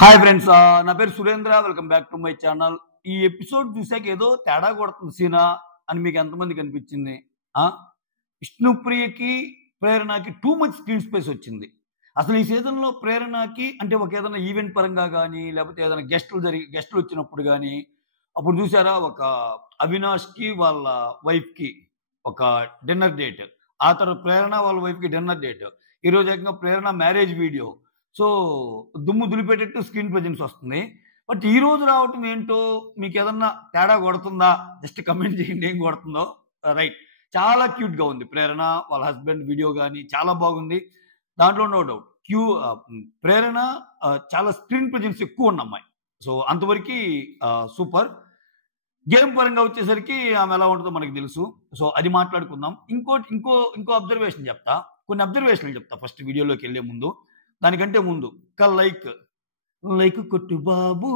Hi friends, నా పేరు Surendra. Welcome back to my channel. ఈ ఎపిసోడ్ చూసాక ఏదో తేడా కొడుతుంది సీనా అని మీకు ఎంతమంది కనిపించింది? ఆ విష్ణుప్రియకి, ప్రేరణకి టూ మచ్ స్క్రీన్ స్పేస్ వచ్చింది. అసలు ఈ సీజన్లో ప్రేరణకి అంటే ఒక ఏదైనా ఈవెంట్ పరంగా కానీ, లేకపోతే ఏదైనా గెస్టులు వచ్చినప్పుడు కానీ, అప్పుడు చూసారా ఒక అవినాష్కి వాళ్ళ వైఫ్కి ఒక డిన్నర్ డేట్, ఆ తర్వాత ప్రేరణ వాళ్ళ వైఫ్కి డిన్నర్ డేట్, ఈరోజు ఏకంగా ప్రేరణ మ్యారేజ్ వీడియో. సో దుమ్ము దులిపేటట్టు స్క్రీన్ ప్రెజెన్స్ వస్తుంది. బట్ ఈ రోజు రావటం ఏంటో మీకు ఏదన్నా తేడా కొడుతుందా? జస్ట్ కమెంట్ చేయండి ఏం కొడుతుందో. రైట్, చాలా క్యూట్గా ఉంది ప్రేరణ వాళ్ళ హస్బెండ్ వీడియో కానీ చాలా బాగుంది. దాంట్లో నో డౌట్ ప్రేరణ చాలా స్క్రీన్ ప్రెజెన్స్ ఎక్కువ ఉన్న అమ్మాయి. సో అంతవరకు సూపర్. గేమ్ పరంగా వచ్చేసరికి ఆమె ఎలా ఉంటుందో మనకు తెలుసు. సో అది మాట్లాడుకుందాం. ఇంకో అబ్జర్వేషన్ చెప్తా, కొన్ని అబ్జర్వేషన్లు చెప్తా ఫస్ట్ వీడియోలోకి వెళ్ళే ముందు. దానికంటే ముందు లైక్ కొట్టు బాబు,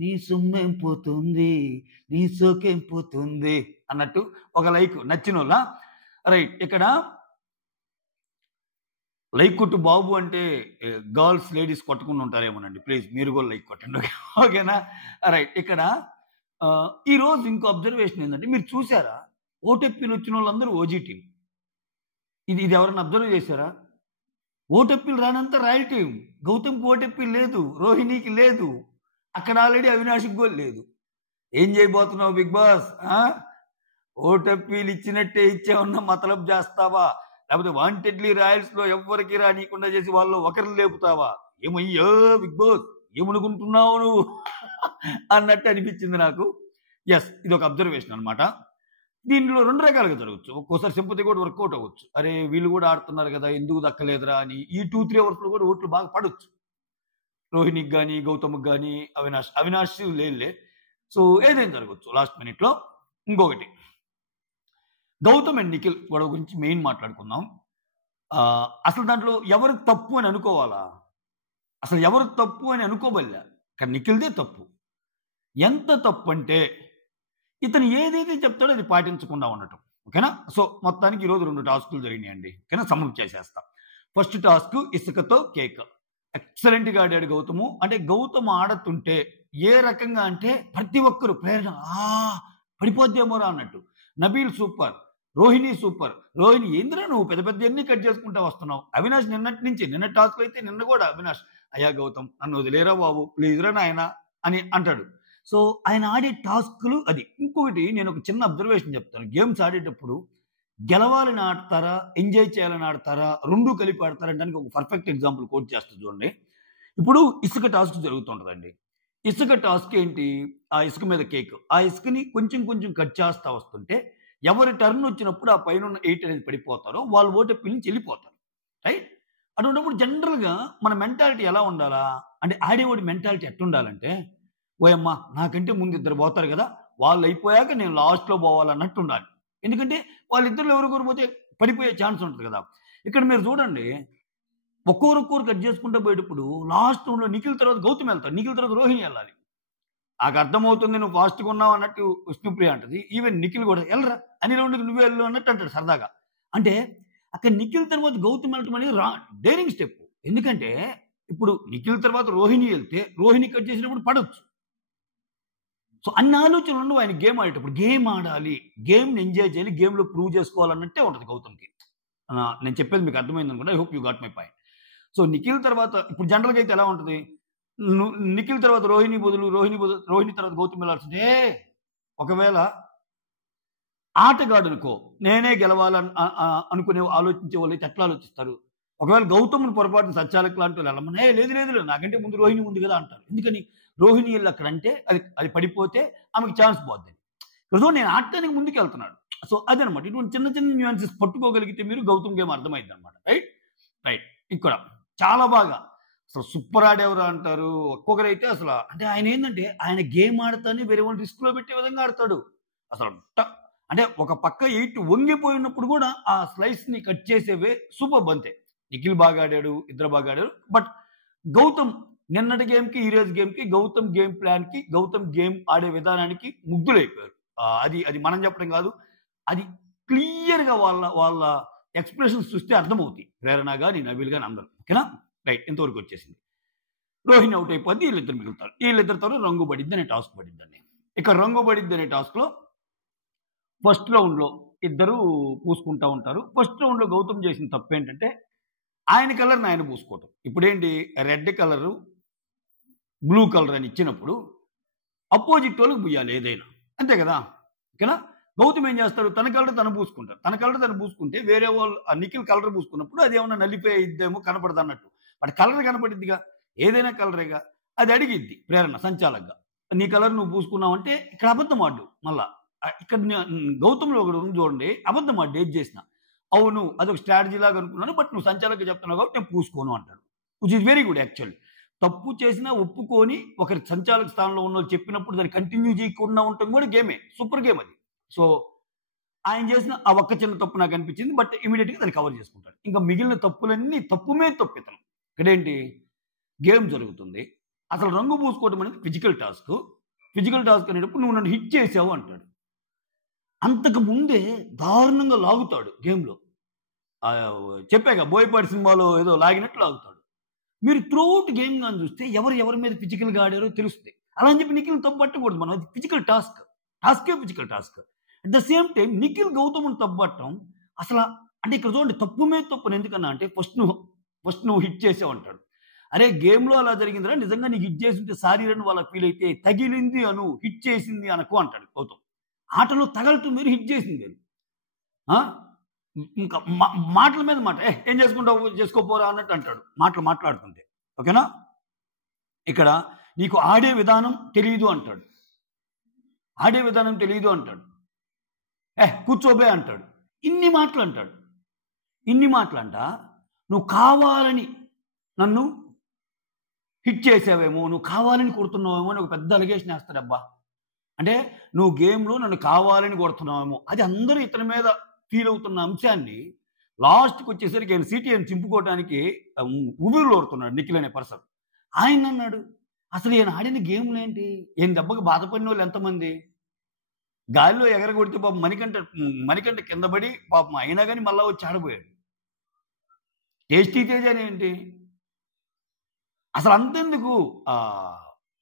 నీ సొమ్మేం పోతుంది, నీ సోకేం పోతుంది అన్నట్టు ఒక లైక్ నచ్చిన వాళ్ళ. రైట్, ఇక్కడ లైక్ కొట్టు బాబు అంటే గర్ల్స్ లేడీస్ కొట్టకుండా ఉంటారేమోనండి. ప్లీజ్ మీరు కూడా లైక్ కొట్టండి, ఓకేనా? రైట్, ఇక్కడ ఈరోజు ఇంకో అబ్జర్వేషన్ ఏంటంటే, మీరు చూసారా ఓటెప్పిలు వచ్చిన వాళ్ళందరూ ఓజీ టీం. ఇది ఎవరైనా అబ్జర్వ్ చేశారా? ఓటెప్పిలు రానంత రాయల్ టీం. గౌతమ్కి ఓటెప్పిలు లేదు, రోహిణికి లేదు, అక్కడ ఆల్రెడీ అవినాష్కి కూడా లేదు. ఏం చేయబోతున్నావు బిగ్ బాస్? ఓటెప్పిలు ఇచ్చినట్టే ఇచ్చేమన్నా మతలబ్ చేస్తావా? లేకపోతే వాంటెడ్లీ రాయల్స్ లో ఎవరికి రానియకుండా చేసి వాళ్ళు ఒకరిని లేపుతావా? ఏమయ్యో బిగ్ బాస్, ఏమనుకుంటున్నావు నువ్వు అన్నట్టు అనిపించింది నాకు. ఎస్, ఇది ఒక అబ్జర్వేషన్ అనమాట. దీనిలో రెండు రకాలుగా జరగచ్చు. ఒక్కోసారి సింపతి కూడా వర్కౌట్ అవ్వచ్చు. అరే వీళ్ళు కూడా ఆడుతున్నారు కదా, ఎందుకు దక్కలేదురా అని ఈ 2-3 అవర్స్లో కూడా ఓట్లు బాగా పడవచ్చు. రోహిణికి కానీ, గౌతమ్కి కానీ, అవినాష్ లేదులే. సో ఏదైనా జరగచ్చు లాస్ట్ మినిట్లో. ఇంకొకటి, గౌతమ్ అండ్ నిఖిల్ గొడవ గురించి మెయిన్ మాట్లాడుకుందాం. అసలు దాంట్లో ఎవరు తప్పు అని అనుకోవాలా? అసలు ఎవరు తప్పు అని అనుకోబల్లా, కానీ నిఖిల్దే తప్పు. ఎంత తప్పు అంటే, ఇతను ఏదైతే చెప్తాడో అది పాటించకుండా ఉండటం, ఓకేనా? సో మొత్తానికి ఈరోజు 2 టాస్కులు జరిగినాయండి, ఓకేనా? సమం చేసేస్తాం. ఫస్ట్ టాస్క్ ఇసుకతో కేక్. ఎక్సలెంట్గా ఆడాడు గౌతము. అంటే గౌతమ్ ఆడుతుంటే ఏ రకంగా అంటే ప్రతి ఒక్కరు ప్రేరణ పడిపోద్దేమోరా అన్నట్టు. Nabeel super, Rohini super. రోహిణి ఏంద్రా నువ్వు పెద్ద పెద్ద ఎన్ని కట్ చేసుకుంటా వస్తున్నావు? అవినాష్ నిన్న టాస్క్ అయితే నిన్న కూడా అవినాష్, అయ్యా గౌతమ్ నన్ను వదిలేరా బాబు ప్లీజ్ రా నాయన అని అంటాడు. సో ఆయన ఆడే టాస్క్లు అది. ఇంకొకటి నేను ఒక చిన్న అబ్జర్వేషన్ చెప్తాను. గేమ్స్ ఆడేటప్పుడు గెలవాలని ఆడతారా, ఎంజాయ్ చేయాలని ఆడతారా, రెండు కలిపి ఆడతారా అంటే ఒక పర్ఫెక్ట్ ఎగ్జాంపుల్ కోట్ చేస్తుంది చూడండి. ఇప్పుడు ఇసుక టాస్క్ జరుగుతుంటుందండి. ఇసుక టాస్క్ ఏంటి? ఆ ఇసుక మీద కేక్, ఆ ఇసుకని కొంచెం కొంచెం కట్ చేస్తా వస్తుంటే ఎవరి టర్న్ వచ్చినప్పుడు ఆ పైన 8 అనేది పడిపోతారో వాళ్ళు ఓటెప్పిల్ నుంచి వెళ్ళిపోతారు. రైట్, అటువంటిప్పుడు జనరల్గా మన మెంటాలిటీ ఎలా ఉండాలా అంటే, ఆడేవాడి మెంటాలిటీ ఎట్టుండాలంటే, ఓయమ్మా నాకంటే ముందు ఇద్దరు పోతారు కదా, వాళ్ళు అయిపోయాక నేను లాస్ట్లో పోవాలన్నట్టు ఉండాలి. ఎందుకంటే వాళ్ళిద్దరు ఎవరికొరు పోతే పడిపోయే ఛాన్స్ ఉంటుంది కదా. ఇక్కడ మీరు చూడండి, ఒక్కొక్కరు కట్ చేసుకుంటూ పోయేటప్పుడు లాస్ట్ రౌండ్లో నిఖిల్ తర్వాత గౌతమ్ వెళ్తాడు, నిఖిల్ తర్వాత రోహిణి వెళ్ళాలి. నాకు అర్థమవుతుంది నువ్వు ఫాస్ట్గా ఉన్నావు అన్నట్టు విష్ణుప్రియ అంటది. ఈవెన్ నిఖిల్ కూడా వెళ్ళరా అని రౌండ్కి నువ్వే వెళ్ళు అన్నట్టు అంటాడు సరదాగా. అంటే అక్కడ నిఖిల్ తర్వాత గౌతమ్ వెళ్ళటం అనేది డేరింగ్ స్టెప్. ఎందుకంటే ఇప్పుడు నిఖిల్ తర్వాత రోహిణి వెళ్తే రోహిణి కట్ చేసినప్పుడు పడవచ్చు. సో అన్ని ఆలోచనలు ఉండవు ఆయన గేమ్ ఆడేటప్పుడు. గేమ్ ఆడాలి, గేమ్ని ఎంజాయ్ చేయాలి, గేమ్లో ప్రూవ్ చేసుకోవాలన్నట్టే ఉంటుంది గౌతమ్కి. నేను చెప్పేది మీకు అర్థమైంది అనుకుంటా. I hope you got my point. So Nikhil తర్వాత ఇప్పుడు జనరల్గా అయితే ఎలా ఉంటుంది, నిఖిల్ తర్వాత రోహిణి తర్వాత గౌతమ్ వెళ్ళాల్సిందే. ఒకవేళ ఆటగాడు అనుకో, నేనే గెలవాలని అనుకునే ఆలోచించే వాళ్ళు అయితే ఎట్లా ఆలోచిస్తారు? ఒకవేళ గౌతమ్ని పొరపాటున సత్యాలకు లాంటి వాళ్ళు వెళ్ళమని, లేదు నాకంటే ముందు రోహిణి ఉంది కదా అంటారు. ఎందుకని? రోహిణి వెళ్ళి అక్కడ అంటే అది పడిపోతే ఆమెకి ఛాన్స్ పోద్ది. సో నేను ఆడటానికి ముందుకు వెళ్తున్నాడు. సో అదనమాట. ఇటువంటి చిన్న చిన్న న్యూయాన్సెస్ పట్టుకోగలిగితే మీరు గౌతమ్ గేమ్ అర్థమైంది అనమాట. రైట్. ఇక్కడ చాలా బాగా అసలు సూపర్ ఆడేవరా అంటారు. ఒక్కొక్కరైతే అసలు అంటే ఆయన ఏంటంటే ఆయన గేమ్ ఆడతానే వేరే వాళ్ళు రిస్క్లో పెట్టే విధంగా ఆడతాడు. అసలు అంటే ఒక పక్క 8 వంగిపోయినప్పుడు కూడా ఆ స్లైస్ని కట్ చేసేవే సూపర్ బంతే. నిఖిల్ బాగా ఆడాడు, ఇద్దరు బాగా ఆడారు. బట్ గౌతమ్ నిన్నటి గేమ్కి ఈ రోజు గేమ్కి గౌతమ్ గేమ్ ప్లాన్కి గౌతమ్ గేమ్ ఆడే విధానానికి ముగ్ధులైపోయారు. అది మనం చెప్పడం కాదు, అది క్లియర్గా వాళ్ళ ఎక్స్ప్రెషన్స్ చూస్తే అర్థమవుతాయి. ప్రేరణ కానీ నబీల్ కానీ అందరూ, ఓకేనా? రైట్, ఇంతవరకు వచ్చేసింది. రోహిణి అవుట్ అయిపోద్ది, వీళ్ళిద్దరు మిగులుతారు. వీళ్ళిద్దరితో రంగు పడిద్ది అనే టాస్క్ పడిద్దండి. ఇక రంగు పడిద్ది అనే టాస్క్‌లో ఫస్ట్ రౌండ్‌లో ఇద్దరు పూసుకుంటా ఉంటారు. ఫస్ట్ రౌండ్‌లో గౌతమ్ చేసిన తప్పేంటంటే, ఆయన కలర్‌ని ఆయన పూసుకోవటం. ఇప్పుడేంటి రెడ్ కలరు, బ్లూ కలర్ అని ఇచ్చినప్పుడు అపోజిట్ వాళ్ళకి పూయాలి ఏదైనా. అంతే కదా! ఓకేనా? గౌతమ్ ఏం చేస్తాడు? తన కలర్ తను పూసుకుంటాడు. తన కలర్ తను పూసుకుంటే వేరే వాళ్ళు నిఖిల్ కలర్ పూసుకున్నప్పుడు అదేమన్నా నల్లిపోయిద్దేమో కనపడదన్నట్టు. But colour కనపడిద్దిగా. ఏదైనా కలరేగా. అది అడిగిద్ది ప్రేరణ సంచాలకుగా. నీ కలర్ నువ్వు పూసుకున్నావంటే ఇక్కడ అబద్ధం ఆడు మళ్ళా. ఇక్కడ గౌతమ్‌లో ఒకడు ఉంది చూడండి. అబద్ధం ఆడు ఏది చేసినా. అవును అదొక స్ట్రాటజీ లాగా అనుకున్నాను. బట్ నువ్వు సంచాలకుగా చెప్తున్నావు కాబట్టి నేను పూసుకోను అంటాడు. Which is very good actually. తప్పు చేసినా ఒప్పుకొని ఒకరి సంచాలక స్థానంలో ఉన్నోళ్ళు చెప్పినప్పుడు దాన్ని కంటిన్యూ చేయకుండా ఉండటం కూడా గేమే. సూపర్ గేమ్ అది. సో, ఆయన చేసిన ఆ ఒక్క చిన్న తప్పు నాకు అనిపించింది. బట్ ఇమ్మీడియేట్‌గా దాన్ని కవర్ చేసుకుంటాడు. ఇంకా మిగిలిన తప్పులన్నీ తప్పు మీద తప్పు ఇతను. ఇక్కడేంటి గేమ్ జరుగుతుంది. అసలు రంగు పూసుకోవడం అనేది ఫిజికల్ టాస్క్. ఫిజికల్ టాస్క్ అనేటప్పుడు నువ్వు నన్ను హిట్ చేసావు అంటాడు. అంతకు ముందే దారుణంగా లాగుతాడు గేమ్‌లో. చెప్పాగా 'బోయపాటి' సినిమాలో ఏదో లాగినట్టు లాగుతాడు. మీరు త్రూఅవుట్ గేమ్ గాని చూస్తే ఎవరి మీద ఫిజికల్‌గా ఆడారో తెలుస్తది. అలా అని చెప్పి నిఖిల్‌ని తప్పు పట్టకూడదు మనం. అది ఫిజికల్ టాస్క్. టాస్కే physical task. At the same time Nikhil గౌతమ్‌ని తప్పు పట్టడం అసల అంటే ఇక్కడ చూడండి తప్పు మీద తప్పుని ఎందుకన్నా అంటే ఫస్ట్ నువ్వు హిట్ చేసావు అంటాడు. అరే గేమ్‌లో అలా జరిగిందిరా నిజంగా నీకు హిట్ చేసుంటే సారీ అని వాళ్ళకి ఫీల్ అయితే తగిలింది అను హిట్ చేసింది అనకు అంటాడు గౌతమ్. ఆటలో తగలటం వేరు హిట్ చేసింది వేరు. ఆ! ఇంకా మాటల మీద మాట. ఏం చేసుకుంటావు చేసుకోపోరా అన్నట్టు అంటాడు. మాట్లాడుతుంటే. ఓకేనా? ఇక్కడ నీకు ఆడే విధానం తెలీదు అంటాడు. ఆడే విధానం తెలీదు అంటాడు. కూర్చోబే అంటాడు. ఇన్ని మాటలు అంటాడు. ఇన్ని మాటలంట నువ్వు కావాలని నన్ను హిట్ చేసావేమో, నువ్వు కావాలని కొడుతున్నావేమో అని ఒక పెద్ద అలిగేషన్ వేస్తాడబ్బా. అంటే నువ్వు గేమ్‌లో నన్ను కావాలని కొడుతున్నావేమో. అది అందరూ ఇతని మీద ఫీల్ అవుతున్న అంశాన్ని లాస్ట్‌కొచ్చేసరికి ఆయన సీటీఎం చింపుకోవడానికి ఉవ్విళ్ళూరుతున్నాడు నిఖిల్ అనే పర్సన్. ఆయనన్నాడు, అసలు ఈయన ఆడిన గేమ్‌లేంటి? ఈయన దెబ్బకి బాధపడినోళ్ళు ఎంతమంది? గాలిలో ఎగరగొడితే పాపం మణికంఠ కింద పడి పాపం అయినా గాని మళ్ళా వచ్చి ఆడబోయాడు. టేస్టీ తేజ అనేంటి? అసలు అంతెందుకు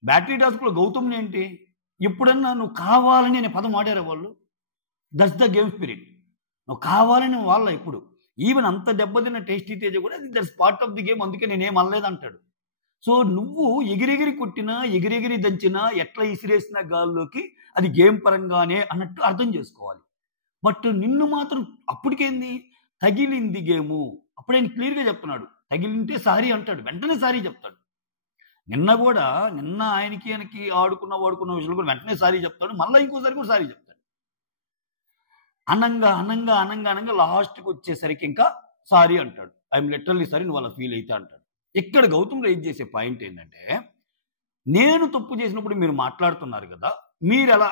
బ్యాటరీ టాస్క్‌లో గౌతమ్‌ని ఏంటి? ఎప్పుడన్నా నువ్వు కావాలని అనే పదం వాడారా వాళ్ళు? That's the game spirit. నువ్వు కావాలని వాళ్ళ ఇప్పుడు. ఈవెన్ అంత దెబ్బతిన్న టేస్టీ తేజ కూడా that's part of the game అందుకే నేనేం అనలేదంటాడు. సో నువ్వు ఎగిరెగిరి కొట్టినా, ఎగిరెగిరి దంచినా, ఎట్లా ఇసిరేసినా గాల్లోకి అది గేమ్ పరంగానే అన్నట్టు అర్థం చేసుకోవాలి. బట్ నిన్ను మాత్రం అప్పటికేంది తగిలింది గేము. అప్పుడు ఆయన క్లియర్‌గా చెప్తున్నాడు. తగిలింటే సారీ అంటాడు. వెంటనే సారీ చెప్తాడు. నిన్న ఆయనకి వాడుకున్న విషయంలో కూడా వెంటనే సారీ చెప్తాడు. మళ్ళా ఇంకోసారి కూడా సారీ చెప్తాడు. అనంగా లాస్ట్‌కి వచ్చేసరికి ఇంకా సారీ అంటాడు. ఐయామ్ లిటరల్లీ సారీ నువ్వు అలా ఫీల్ అయితే అంటాడు. ఇక్కడ గౌతమ్ రైజ్ చేసే పాయింట్ ఏంటంటే, నేను తప్పు చేసినప్పుడు మీరు మాట్లాడుతున్నారు కదా! మీరెలా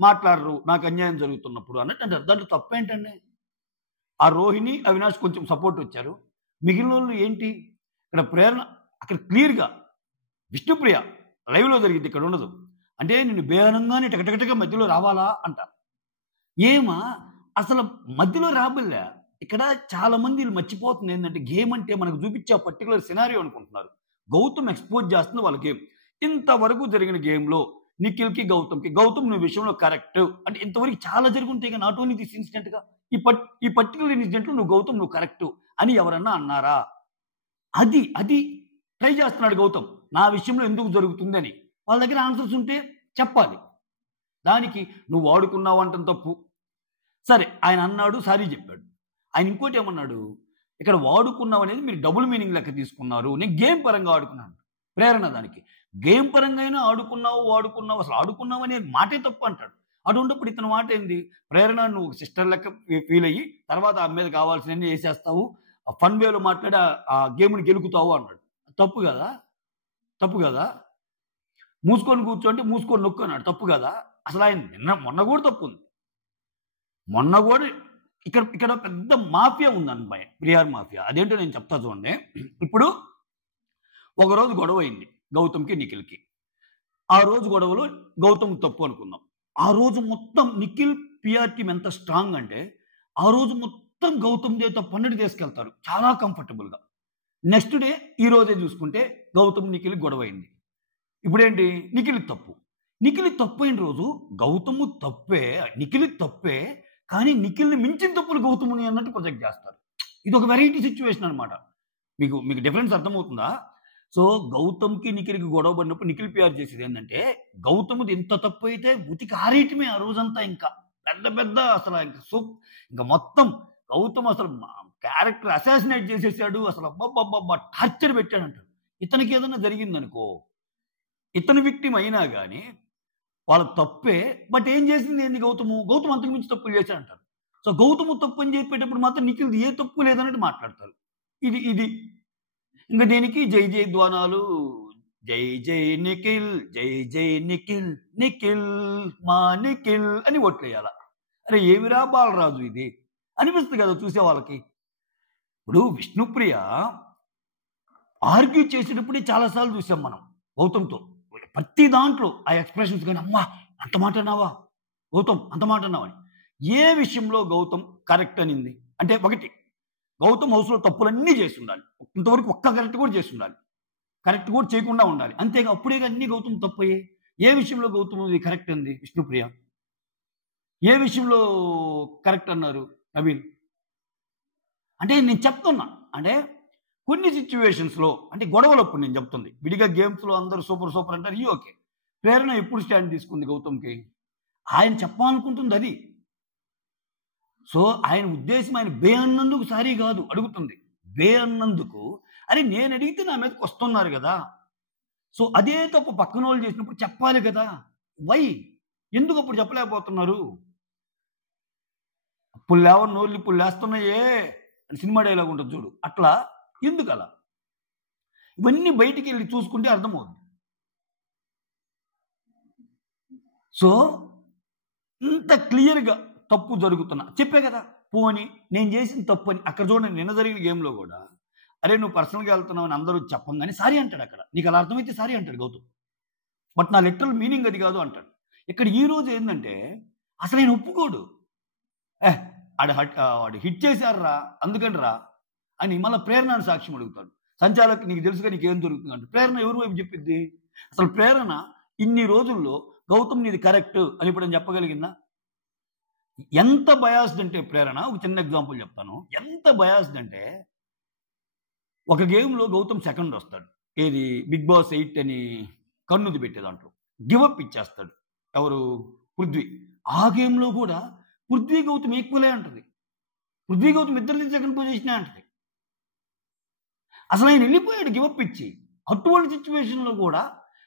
మాట్లాడరు నాకు అన్యాయం జరుగుతున్నప్పుడు అన్నట్టు అంటారు. దాంట్లో తప్పేంటండి? ఆ రోహిణి, అవినాష్ కొంచెం సపోర్ట్ వచ్చారు. మిగిలినోళ్ళు ఏంటి? ఇక్కడ ప్రేరణ అక్కడ క్లియర్‌గా విష్ణుప్రియ లైవ్‌లో జరిగిద్ది ఇక్కడ ఉండదు. అంటే నిన్ను బేరనంగానే టకటకటక మధ్యలో రావాలా అంట. అసలు మధ్యలో రాబుల్లా. ఇక్కడ చాలా మంది మర్చిపోతుంది ఏంటంటే గేమ్ అంటే మనకు చూపించే ఆ పర్టికులర్ సినారియో అనుకుంటున్నారు. గౌతమ్ ఎక్స్‌పోజ్ చేస్తుంది వాళ్ళ గేమ్. ఇంతవరకు జరిగిన గేమ్‌లో నిఖిల్‌కి, గౌతమ్ నువ్వు విషయంలో కరెక్ట్. అంటే ఇంతవరకు చాలా జరుగుంటాయి నాట్ ఓన్లీ దిస్ ఇన్సిడెంట్‌గా. ఈ పర్టికులర్ ఇన్సిడెంట్‌లో నువ్వు కరెక్ట్ అని ఎవరన్నా అన్నారా? అది ట్రై చేస్తున్నాడు గౌతమ్. నా విషయంలో ఎందుకు జరుగుతుందని. వాళ్ళ దగ్గర ఆన్సర్స్ ఉంటే చెప్పాలి. దానికి నువ్వు వాడుకున్నావు అంటం తప్పు. సరే ఆయన అన్నాడు, సారీ చెప్పాడు. ఆయన ఇంకోటి ఏమన్నాడు? ఇక్కడ వాడుకున్నావు అనేది మీరు డబుల్ మీనింగ్ లెక్క తీసుకున్నారు. నేను గేమ్ పరంగా ఆడుకున్నాను. ప్రేరణ దానికి. గేమ్ పరంగా అయినా వాడుకున్నావు అసలు ఆడుకున్నావు అనే మాటే తప్పు అంటాడు. అటువంటిప్పుడు ఇతని మాట ఏంది? ప్రేరణ నువ్వు సిస్టర్ లెక్క ఫీల్ అయ్యి తర్వాత ఆమె మీద కావాల్సినవన్నీ వేసేస్తావు. ఫన్ వేలో మాట్లాడి ఆ గేమ్‌ని గెలుకుతావు అన్నాడు. తప్పు కదా? తప్పు కదా? మూసుకొని కూర్చోంటే మూసుకొని నొక్కు అన్నాడు. తప్పు కదా? అసలు ఆయన మొన్న కూడా తప్పుంది. మొన్న కూడా ఇక్కడ పెద్ద మాఫియా ఉందన్నమాట. ప్రియార్ మాఫియా. అదేంటో నేను చెప్తా చూడండి. ఇప్పుడు ఒకరోజు గొడవ అయింది గౌతమ్‌కి, నిఖిల్‌కి. ఆ రోజు గొడవలో గౌతమ్ తప్పు అనుకుందాం. ఆ రోజు మొత్తం నిఖిల్ పిఆర్ టీమ్ ఎంత స్ట్రాంగ్ అంటే ఆ రోజు మొత్తం గౌతమ్‌దే తప్పు అన్నట్టు తీసుకెళ్తారు. చాలా కంఫర్టబుల్‌గా. నెక్స్ట్ డే ఈ రోజే చూసుకుంటే గౌతమ్ నిఖిల్ గొడవ అయింది. ఇప్పుడేంటి నిఖిల్ తప్పు. నిఖిల్ తప్పు అయిన రోజు గౌతము తప్పే, నిఖిల్ తప్పే, కానీ నిఖిల్ని మించిన తప్పులు గౌతముని అన్నట్టు ప్రొజెక్ట్ చేస్తారు. ఇది ఒక వెరైటీ సిచ్యువేషన్ అనమాట. మీకు మీకు డిఫరెన్స్ అర్థమవుతుందా? సో గౌతమ్కి నిఖిల్కి గొడవ పడినప్పుడు నిఖిల్ పిఆర్ చేసేది ఏంటంటే గౌతముది ఎంత తప్పు అయితే ఉతికి ఆరేయటమే ఆ రోజంతా. ఇంకా పెద్ద పెద్ద అసలు ఇంకా మొత్తం గౌతమ్ అసలు క్యారెక్టర్ అసాసినేట్ చేసేసాడు, అసలు అబ్బబ్బబ్బబ్బా టార్చర్ పెట్టాడంటాడు. ఇతనికి ఏదైనా జరిగిందనుకో, ఇతను విక్టిమ్ అయినా కానీ వాళ్ళ తప్పే, బట్ ఏం చేసింది ఏంది గౌతమ్ అంతకు మించి తప్పులు చేశాడంటారు. సో గౌతము తప్పు అని చెప్పేటప్పుడు మాత్రం నిఖిల్ ఏ తప్పు లేదన్నట్టు మాట్లాడతారు. ఇది ఇంకా దీనికి జై జై ధ్వానాలు, జై జై నిఖిల్, జై జై నిఖిల్, నిఖిల్ మా నిఖిల్ అని ఓట్లేయాల. అరే ఏమిరా బాలరాజు ఇది అనిపిస్తుంది కదా చూసే వాళ్ళకి. ఇప్పుడు విష్ణుప్రియ ఆర్గ్యూ చేసేటప్పుడే చాలాసార్లు చూసాం మనం గౌతమ్తో. ప్రతి దాంట్లో ఆ ఎక్స్ప్రెషన్స్ కానీ, అమ్మా అంత మాట అన్నావా గౌతమ్, అంత మాట అన్నావా అని. ఏ విషయంలో గౌతమ్ కరెక్ట్ అనింది అంటే, ఒకటి గౌతమ్ హౌస్లో తప్పులన్నీ చేసి ఉండాలి, ఇంతవరకు ఒక్క కరెక్ట్ కూడా చేసి ఉండాలి, కరెక్ట్ కూడా చేయకుండా ఉండాలి. అంతేగా అప్పుడే అన్ని గౌతమ్ తప్పయ్యే. ఏ విషయంలో గౌతమ్ కరెక్ట్ అంది విష్ణుప్రియ? ఏ విషయంలో కరెక్ట్ అన్నారు నవీన్? అంటే నేను చెప్తున్నా, అంటే కొన్ని సిచ్యువేషన్స్లో, అంటే గొడవలప్పుడు నేను చెప్తుంది. విడిగా గేమ్స్లో అందరూ సూపర్ సూపర్ అంటారు, ఈ ఓకే. ప్రేరణ ఎప్పుడు స్టాండ్ తీసుకుంది గౌతమ్కి? ఆయన చెప్పాలనుకుంటుంది అది. సో ఆయన ఉద్దేశం ఆయన బే అన్నందుకు సారీ కాదు అడుగుతుంది, బే అన్నందుకు అరే నేను అడిగితే నా మీదకి వస్తున్నారు కదా. సో అదే తప్పు పక్కన వాళ్ళు చేసినప్పుడు చెప్పాలి కదా. వై ఎందుకు అప్పుడు చెప్పలేకపోతున్నారు? పుల్లేవో నోళ్ళు పుల్లేస్తున్నాయే అని సినిమా డైలాగ్ ఉంటుంది చూడు, అట్లా ఎందుకు అలా? ఇవన్నీ బయటికి వెళ్ళి చూసుకుంటే అర్థమవుతుంది. సో ఇంత క్లియర్గా తప్పు జరుగుతున్నా చెప్పే కదా, పోని నేను చేసిన తప్పు అని. అక్కడ చూడండి నిన్న జరిగిన గేమ్లో కూడా, అరే నువ్వు పర్సనల్గా వెళ్తున్నావు అని అందరూ చెప్పంగానే సారీ అంటాడు. అక్కడ నీకు అలా అర్థమైతే సారీ అంటాడు గౌతమ్, బట్ నా లిటరల్ మీనింగ్ అది కాదు అంటాడు. ఇక్కడ ఈ రోజు ఏంటంటే అసలు ఆయన ఒప్పుకోడు. వాడు హిట్ చేశారు రా అందుకని రా అని మళ్ళీ ప్రేరణను సాక్ష్యం అడుగుతాడు. సంచాలక్ నీకు తెలుసుగా నీకేం జరుగుతుంది అంటే ప్రేరణ ఎవరి వైపు చెప్పిద్ది? అసలు ప్రేరణ ఇన్ని రోజుల్లో గౌతమ్ నీది కరెక్ట్ అని ఇప్పుడు నేను చెప్పగలిగిందా? ఎంత బయాస్డ్ అంటే ప్రేరణ, ఒక చిన్న ఎగ్జాంపుల్ చెప్తాను. ఎంత బయాస్డ్ అంటే, ఒక గేమ్లో గౌతమ్ సెకండ్ వస్తాడు, ఏది బిగ్ బాస్ 8 అని కన్నుది పెట్టేదాంట్లో గివప్ ఇచ్చేస్తాడు. ఎవరు? పృథ్వీ. ఆ గేమ్లో కూడా పృథ్వీ గౌతమ్ ఈక్వలే అంటది. పృథ్వీ గౌతమ్ ఇద్దరిది సెకండ్ పొజిషనే అంటది. అసలు ఆయన వెళ్ళిపోయాడు గివప్ ఇచ్చి. అటువంటి సిచ్యువేషన్లో కూడా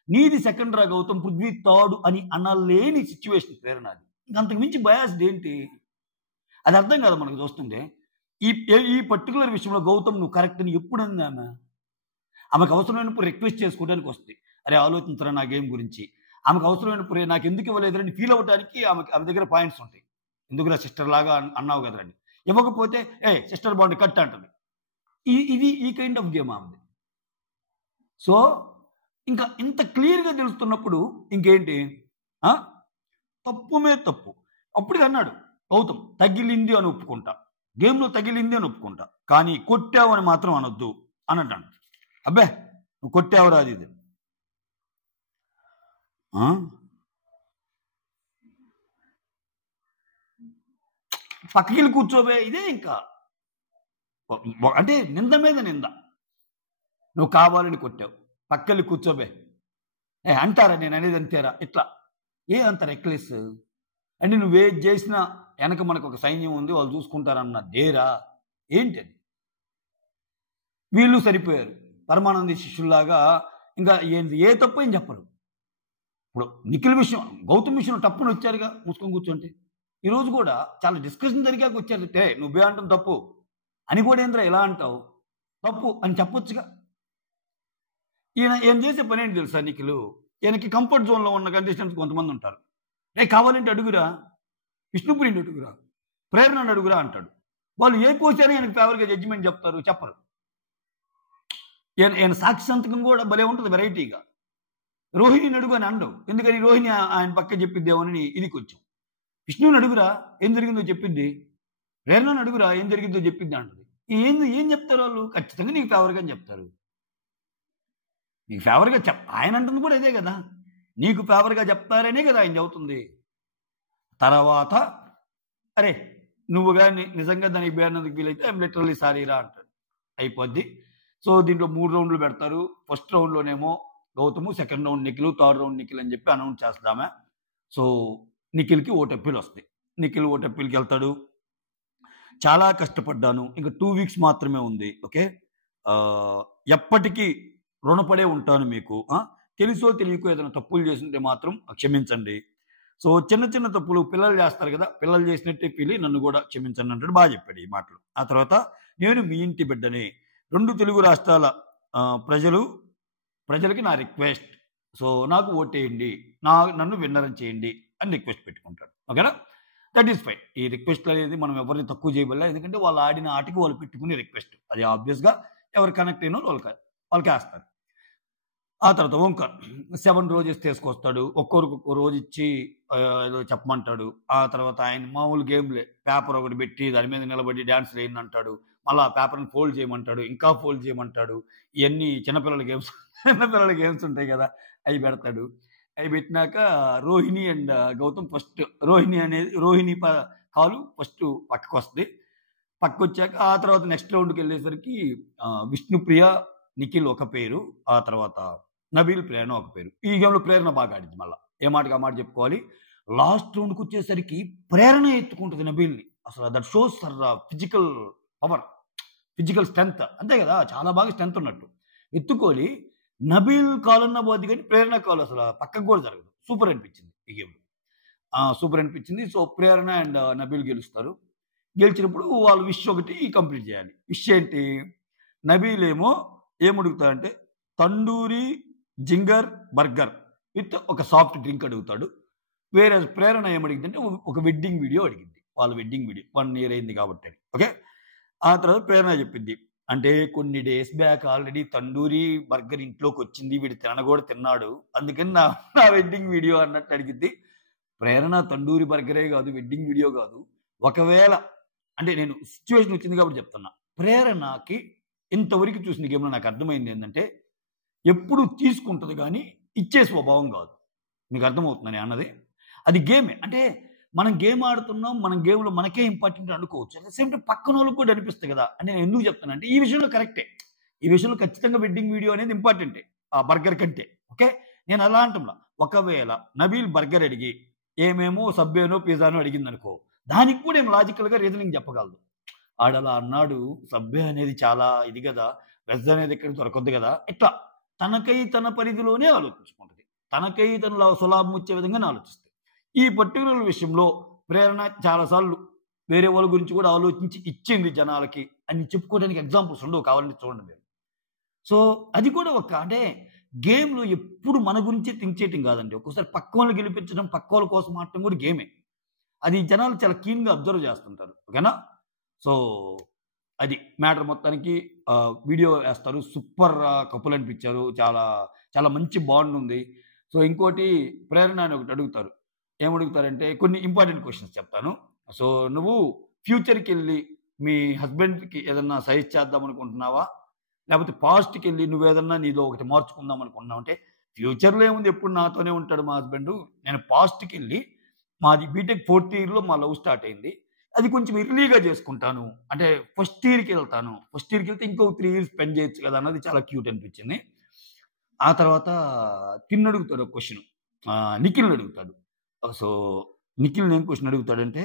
నీది సెకండ్ రా గౌతమ్, పృథ్వీ థర్డ్ అని అనలేని సిచ్యువేషన్ ప్రేరణ. అది ఇంకంతకు మించి బయాస్డ్ ఏంటి? అది అర్థం కాదు మనకు చూస్తుంటే. ఈ పర్టికులర్ విషయంలో గౌతమ్ నువ్వు కరెక్ట్ అని ఎప్పుడు అంది ఆమెకు అవసరమైనప్పుడు రిక్వెస్ట్ చేసుకోవడానికి వస్తుంది. అరే ఆలోచించరా నా గేమ్ గురించి. ఆమెకు అవసరమైనప్పుడు నాకు ఎందుకు ఇవ్వలేదని ఫీల్ అవ్వడానికి ఆమె దగ్గర పాయింట్స్ ఉంటాయి. ఎందుకు నా సిస్టర్ లాగా అన్నావు కదండి, ఇవ్వకపోతే సిస్టర్ బాండ్ కట్ అంటుంది. ఇది ఈ కైండ్ ఆఫ్ గేమ్ ఆమెది. సో ఇంకా ఇంత క్లియర్గా తెలుస్తున్నప్పుడు ఇంకేంటి? తప్పు మీద తప్పు. అప్పుడు అన్నాడు గౌతమ్, తగిలింది అని ఒప్పుకుంటా, గేమ్లో తగిలింది అని ఒప్పుకుంటా, కానీ కొట్టావు అని మాత్రం అనొద్దు అని అంటాడు. అబ్బే నువ్వు కొట్టావురా అది ఇది. పక్కకి కూర్చోబే, ఇదే ఇంకా అంటే నింద మీద నింద. నువ్వు కావాలని కొట్టావు, పక్కకి కూర్చోబే. అంటారా నేను అనేది అంతేరా? ఇట్లా అంత రెక్లెస్ అంటే నువ్వేది చేసినా వెనక మనకు ఒక సైన్యం ఉంది వాళ్ళు చూసుకుంటారన్న దేరా ఏంటది? వీళ్ళు సరిపోయారు పరమానంద శిష్యుల్లాగా. ఇంకా ఏ తప్పు ఏం చెప్పరు. ఇప్పుడు నిఖిల్ విషయం, గౌతమ్ విషయంలో తప్పుని వచ్చారుగా మూసుకొని కూర్చోంటే. ఈరోజు కూడా చాలా డిస్కషన్ జరిగాక వచ్చారు. నువ్వే అంటాం తప్పు అని కూడా ఏంద్రా ఎలా అంటావు, తప్పు అని చెప్పొచ్చుగా. ఈయన ఏం చేసే పని ఏంటి తెలుసా? నిఖిల్ ఈయనకి కంఫర్ట్ జోన్లో ఉన్న కండిషన్స్ కొంతమంది ఉంటారు. కావాలంటే అడుగురా, విష్ణుప్రియని అడుగురా, ప్రేరణను అడుగురా అంటాడు. వాళ్ళు ఏ కోసారో ఈయనకి ఫేవర్గా జడ్జిమెంట్ చెప్తారు? చెప్పరు. ఈయన సాక్షి సంతకం కూడా భలే ఉంటుంది వెరైటీగా. రోహిణిని అడుగు అని అండవు, ఎందుకని రోహిణి ఆయన పక్క చెప్పిద్దేమని ఇది కొంచెం. విష్ణువుని అడుగురా ఏం జరిగిందో చెప్పిద్ది, ప్రేరణను అడుగురా ఏం జరిగిందో చెప్పిద్ది అంటది. ఏం చెప్తారు వాళ్ళు? ఖచ్చితంగా నీకు ఫేవర్‌గా అని చెప్తారు. నీకు ఫేవర్‌గా ఆయన అంటుంది కూడా ఇదే గదా! నీకు ఫేవర్‌గా చెప్తారనే గదా ఆయన చెబుతుంది. తర్వాత అరే! నువ్వు గాని నిజంగా దానికి బేరనందుకు వీలైతే ఐయామ్ లిటరల్లీ సారీ రా అంటాడు. అయిపోద్ది. సో, దీంట్లో 3 రౌండ్‌లు పెడతారు. ఫస్ట్ రౌండ్‌లోనేమో Gautham, second round Nikhil, third round Nikhil అని చెప్పి అనౌన్స్ చేస్తదామె. సో, నిఖిల్‌కి ఓటెప్పీలొస్తాయి. నిఖిల్ ఓటెప్పీలకెళ్తాడు. చాలా కష్టపడ్డాను. ఇంక 2 వీక్స్ మాత్రమే ఉంది. ఓకే. ఆహ్, ఎప్పటికీ రుణపడే ఉంటాను మీకు. తెలుసో తెలియకో ఏదైనా తప్పులు చేసుంటే మాత్రం క్షమించండి. సో, చిన్న చిన్న తప్పులు పిల్లలు చేస్తారు గదా! పిల్లలు చేసినట్టే ఫీలై నన్ను గూడా క్షమించండి అంటాడు. చెప్పాడు ఈ మాటలు. ఆ తర్వాత నేను మీ ఇంటి బిడ్డని. 2 తెలుగు రాష్ట్రాల ప్రజలకి నా రిక్వెస్ట్. సో, నాకు ఓటేయండి. నన్ను విన్నరం చేయండి అని రిక్వెస్ట్ పెట్టుకుంటాడు. ఓకేనా? That is fine. ఈ రిక్వెస్ట్‌లనేది మనం ఎవరిని తక్కువ చేయబడలే. ఎందుకంటే వాళ్ళు ఆడిన ఆటకి వాళ్ళు పెట్టుకునే రిక్వెస్ట్. అది ఆబ్వియస్‌గా ఎవరు కనెక్ట్ అయినోళ్ళు వాళ్ళకేస్తారు. ఆ తర్వాత ఓంకార్ 7 రోజెస్ తీసుకొస్తాడు. ఒక్కోరికి ఒక్కో రోజిచ్చి ఏదో చెప్పమంటాడు. ఆ తర్వాత ఆయన మామూలు గేమ్‌లే. పేపర్ ఒకటి పెట్టి దాని మీద నిలబడి డాన్స్‌లేయండంటాడు. మళ్ళా ఆ పేపర్‌ని ఫోల్డ్ చేయమంటాడు. ఇంకా ఫోల్డ్ చేయమంటాడు. ఇయన్నీ చిన్నపిల్లల గేమ్స్ చిన్నపిల్లల గేమ్స్ ఉంటాయి గదా! అయి పెడతాడు. అయి పెట్టినాక రోహిణి అండ్ గౌతమ్ ఫస్ట్ రోహిణి కాలు ఫస్ట్ పక్కకొస్తది. పక్కకొచ్చాక ఆ తర్వాత నెక్స్ట్ రౌండ్‌కెళ్ళేసరికి విష్ణుప్రియ, నిఖిల్ ఒక పేరు. ఆ తర్వాత నబీల్, ప్రేరణ ఒక పేరు. ఈ గేమ్‌లో ప్రేరణ బాగా ఆడిద్ది మళ్ళా. ఏ మాటకి ఆ మాట చెప్పుకోవాలి. లాస్ట్ రౌండ్‌కొచ్చేసరికి ప్రేరణ ఎత్తుకుంటది నబీల్‌ని. అసలు that shows her physical power. Physical strength. అంతే గదా! చాలా బాగా స్ట్రెంత్ ఉన్నట్టు. ఎత్తుకొని నబీల్ కాలన్నా పోద్ది గానీ ప్రేరణ కాలు అసల పక్కకు గూడా జరగదు. సూపర్ అనిపించింది ఈ గేమ్. సూపర్ అనిపించింది. సో, ప్రేరణ అండ్ నబీల్ గెలుస్తారు. గెలిచినప్పుడు వాళ్ళు విష్ ఒకటి కంప్లీట్ చేయాలి. విష్ ఏంటి? నబీల్ ఏమో ఏమడుగుతాడంటే తండూరి జింగర్ బర్గర్ విత్ ఒక సాఫ్ట్ డ్రింక్ అడుగుతాడు. వేరే ప్రేరణ ఏమడిగిద్దంటే ఒక వెడ్డింగ్ వీడియో అడిగిద్ది. వాళ్ళ వెడ్డింగ్ వీడియో 1 ఇయర్ అయింది కాబట్టి. ఓకే. ఆ తర్వాత ప్రేరణ చెప్పిద్ది. అంటే కొన్ని days back already tandoori burger ఇంట్లోకొచ్చింది. వీడు తినను తిన్నాడు. అందుకని నా నా వెడ్డింగ్ వీడియో అన్నట్టు అడిగిద్ది. ప్రేరణ తండూరి బర్గరే గాదు. వెడ్డింగ్ వీడియో గాదు. ఒకవేళ అంటే నేను సిట్యుయేషన్ వచ్చింది కాబట్టి చెప్తున్నా. ప్రేరణకి ఇంతవరకు చూసిన గేమ్‌లో నాకు అర్థమైంది ఏందంటే, ఎప్పుడు తీసుకుంటది గానీ, ఇచ్చే స్వభావం గాదు. మీకు అర్థమవుతుందా నేనన్నది? అది గేమే. అంటే మనం గేమ్ ఆడుతున్నాం. మనం గేమ్‌లో మనకే ఇంపార్టెంట్ అనుకోవచ్చు. అట్ ద సేమ్ టైమ్ పక్కనోళ్ళకి కూడా అనిపిస్తది గదా! అంటే నేను ఎందుకు చెప్తానంటే, ఈ విషయంలో కరెక్టే. ఈ విషయంలో ఖచ్చితంగా వెడ్డింగ్ వీడియో అనేది ఇంపార్టెంటే. ఆ బర్గర్ కంటే. ఓకే. నేను అలా అంటంలా. ఒకవేళ నబీల్ బర్గర్ అడిగి, ఏమేమో సబ్వేనో, పిజ్జానో అడిగిందనుకో, దానికి కూడా ఏం లాజికల్‌గా రీజనింగ్ చెప్పగలదు. ఆడలా అన్నాడు. సబ్వే అనేది చాలా ఇది గదా! వెజ్ అనేది ఇక్కడ దొరకద్దు గదా! ఇట్లా తన పరిధిలోనే ఆలోచించుకుంటది. తను సులాభం వచ్చే విధంగానే ఆలోచిస్తది. ఈ పర్టిక్యులర్ విషయంలో ప్రేరణ చాలా సార్లు వేరే వాళ్ళ గురించి కూడా ఆలోచించి ఇచ్చింది జనాలకి అని చెప్పుకోవడానికి ఎగ్జాంపుల్స్ ఉండవు కావాలంటే చూడండి మీరు. సో, అది కూడా అంటే గేమ్‌లో ఎప్పుడు మన గురించే థింక్ చేయటం గాదండి. ఒక్కోసారి పక్కోళ్ళని గెలిపించడం, పక్కోళ్ళ కోసం ఆడటం కూడా గేమే. అది జనాలు చాలా కీన్‌గా అబ్జర్వ్ చేస్తుంటారు. ఓకేనా? సో, అది మ్యాటర్ మొత్తానికి వీడియో ఏస్తారు. సూపర్ కపుల్ అనిపిచ్చారు. చాలా, చాలా మంచి బాండ్ ఉంది. సో, ఇంకోటి ప్రేరణ అని ఒకటి అడుగుతారు. ఏమడుగుతారంటే కొన్ని ఇంపార్టెంట్ క్వెషన్స్ చెప్తాను. సో, నువ్వు ఫ్యూచర్‌కెళ్ళి మీ హస్బెండ్‌కి ఏదన్నా సజెస్ట్ చేద్దాం అనుకుంటున్నావా? లేపోతే పాస్ట్‌కెళ్ళి నువ్వేదన్నా నీలో ఒకటి మార్చుకుందాం అనుకుంటున్నావా? అంటే ఫ్యూచర్‌లో ఏముంది ఎప్పుడు నాతోనే ఉంటాడు మా హస్బెండు. నేను పాస్ట్‌కెళ్ళి మాది బీటెక్ ఫోర్త్ ఇయర్‌లో మా లవ్ స్టార్ట్ అయింది. అది కొంచెం ఎర్లీగా చేసుకుంటాను. అంటే ఫస్ట్ ఇయర్‌కెళ్తాను. ఫస్ట్ ఇయర్‌కెళ్తే ఇంకో 3 ఇయర్స్ స్పెండ్ చేయొచ్చు కదా! అన్నది చాలా క్యూట్ అనిపించింది. ఆ తర్వాత తిన్నడుగుతాడు ఒక క్వెషన్. నిఖిల్‌ని అడుగుతాడు. సో, నిఖిల్‌ని ఏం క్వెషన్ అడుగుతాడంటే,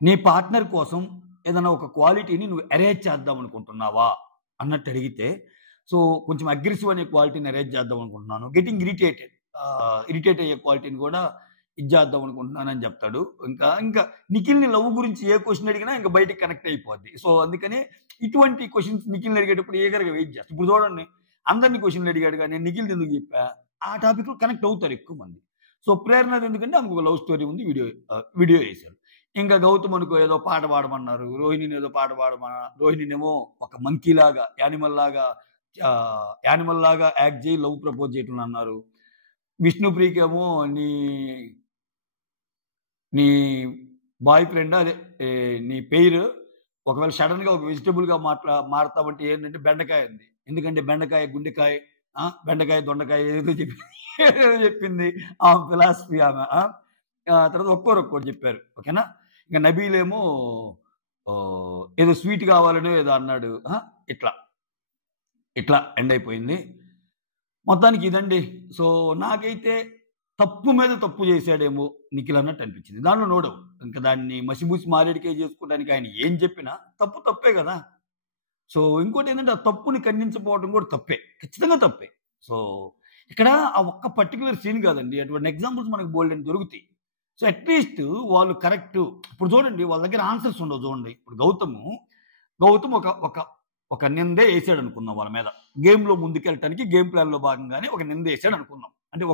"నీ పార్ట్నర్ కోసం ఏదైనా ఒక క్వాలిటీని నువ్వు అరేంజ్ చేద్దాం అనుకుంటున్నావా?" అన్నట్టు అడిగితే, సో, కొంచెం అగ్రెసివ్ అనే క్వాలిటీని అరేంజ్ చేద్దాం అనుకుంటున్నాను. Getting irritated. ఇరిటేట్ అయ్యే క్వాలిటీని కూడా ఇది చేద్దాం అనుకుంటున్నానని చెప్తాడు. ఇంకా నిఖిల్‌ని లవ్ గురించి ఏ క్వెషన్ అడిగినా ఇంక బయటికి కనెక్ట్ అయిపోద్ది. సో, అందుకని ఇటువంటి క్వెషన్స్ నిఖిల్‌ని అడిగేటప్పుడు ఈగర్‌గా వెయిట్ చేస్తా. ఇప్పుడు చూడండి అందరిని క్వెషన్‌లు అడిగాడుగా నేను నిఖిల్‌ది ఎందుకు చెప్పా? ఆ టాపిక్‌లో కనెక్ట్ అవుతారు ఎక్కువ మంది. సో, ప్రేరణది ఎందుకంటే ఆమెకు ఒక లవ్ స్టోరీ ఉంది. వీడియో చేశారు. ఇంకా గౌతమ్ అనుకో ఏదో పాట పాడమన్నారు. రోహిణిని ఏదో పాట రోహిణినేమో ఒక మంకీలాగా, యానిమల్‌లాగా యాక్ట్ చేయి లవ్ ప్రపోజ్ చేయటం అన్నారు. విష్ణుప్రియకేమో నీ నీ బాయ్ ఫ్రెండ్ అదే నీ పెయిర్ ఒకవేళ సడన్‌గా ఒక వెజిటబుల్‌గా మారతామంటే ఏంటంటే బెండకాయ ఉంది. ఎందుకంటే బెండకాయ, గుండెకాయ, బెండకాయ, దొండకాయ ఏదేదో ఏదేదో చెప్పింది. ఆమె ఫిలాసఫీ ఆమె. తర్వాత ఒక్కోటి చెప్పారు. ఓకేనా? ఇంక నబీలేమో ఏదో స్వీట్ కావాలనో ఏదో అన్నాడు. ఇట్లా, ఇట్లా ఎండ్ అయిపోయింది. మొత్తానికి ఇదండి. సో, నాకైతే తప్పు మీద తప్పు చేశాడేమో నిఖిల్ అన్నట్టు అనిపించింది. దాంట్లో నో డౌట్. ఇంక దాన్ని మసిబూసి మారేడుకాయ చేసుకోవడానికి ఆయన ఏం చెప్పినా తప్పు తప్పే గదా! సో, ఇంకోటేంటంటే ఆ తప్పుని ఖండించకపోవడం కూడా తప్పే. ఖచ్చితంగా తప్పే. సో, ఇక్కడ ఆ ఒక్క పర్టిక్యులర్ సీన్ కాదండి. అటువంటి ఎగ్జాంపుల్స్ మనకు బోలెడన్ని దొరుకుతాయి. సో, అట్‌లీస్ట్ వాళ్ళు కరెక్టు. ఇప్పుడు చూడండి వాళ్ళ దగ్గర ఆన్సర్స్ ఉండవు చూడండి. ఇప్పుడు గౌతమ్ ఒక ఒక ఒక నిందే ఏసాడనుకుందాం వాళ్ళ మీద. గేమ్‌లో ముందుకెళ్ళటానికి గేమ్ ప్లాన్‌లో భాగంగానే ఒక నిందేసాడనుకుందాం. అంటే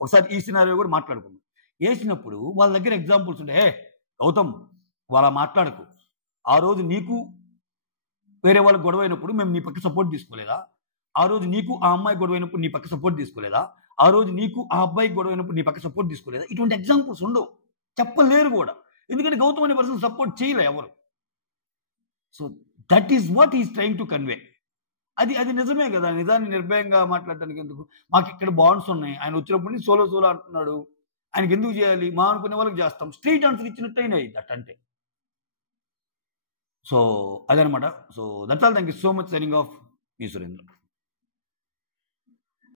ఒకసారి ఈ సినారియో కూడా మాట్లాడుకుందాం. ఏసినప్పుడు వాళ్ళ దగ్గర ఎగ్జాంపుల్స్ ఉంటాయి. గౌతమ్ నువ్వు అలా మాట్లాడకు. ఆ రోజు నీకు వేరే వాళ్ళకి గొడవైనప్పుడు మేము నీ పక్క సపోర్ట్ తీసుకోలేదా? ఆ రోజు నీకు ఆ అమ్మాయికి గొడవైనప్పుడు నీ పక్క సపోర్ట్ తీసుకోలేదా? ఆ రోజు నీకు ఆ అబ్బాయికి గొడవైనప్పుడు నీ పక్క సపోర్ట్ తీసుకోలేదా? ఇటువంటి ఎగ్జాంపుల్స్ ఉండవు. చెప్పలేరు గూడా. ఎందుకంటే గౌతమ్ అనే పర్సన్ సపోర్ట్ చేయలే ఎవరు. So, that is what he is trying to convey. అది నిజమే గదా! నిజాన్ని నిర్భయంగా మాట్లాడటానికి ఎందుకు? మాకిక్కడ బాండ్స్ ఉన్నాయి. ఆయన వచ్చినప్పటి నుంచి సోలో అంటున్నాడు. ఆయనకెందుకు జేయాలి? మా అనుకునే వాళ్ళకి జేస్తాం. స్ట్రెయిట్ ఆన్సర్ ఇచ్చినట్టయినా అయింది అట్టంటే. సో, అదనమాట. So, that's all. Thank you so much. Signing off. Me Surendra.